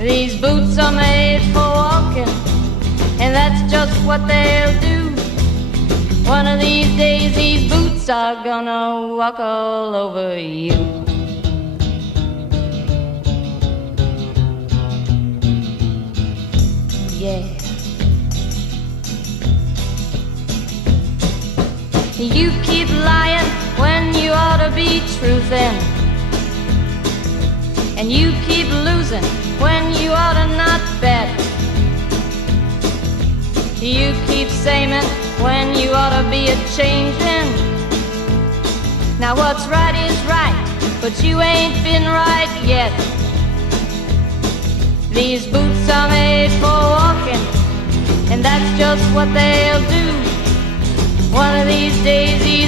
These boots are made for walking, and that's just what they'll do. One of these days these boots are gonna walk all over you. Yeah. You keep lying when you ought to be truthing, and you keep losing when you ought to not bet. You keep saying when you ought to be a-changing. Now what's right is right, but you ain't been right yet. These boots are made for walking, and that's just what they'll do. One of these days these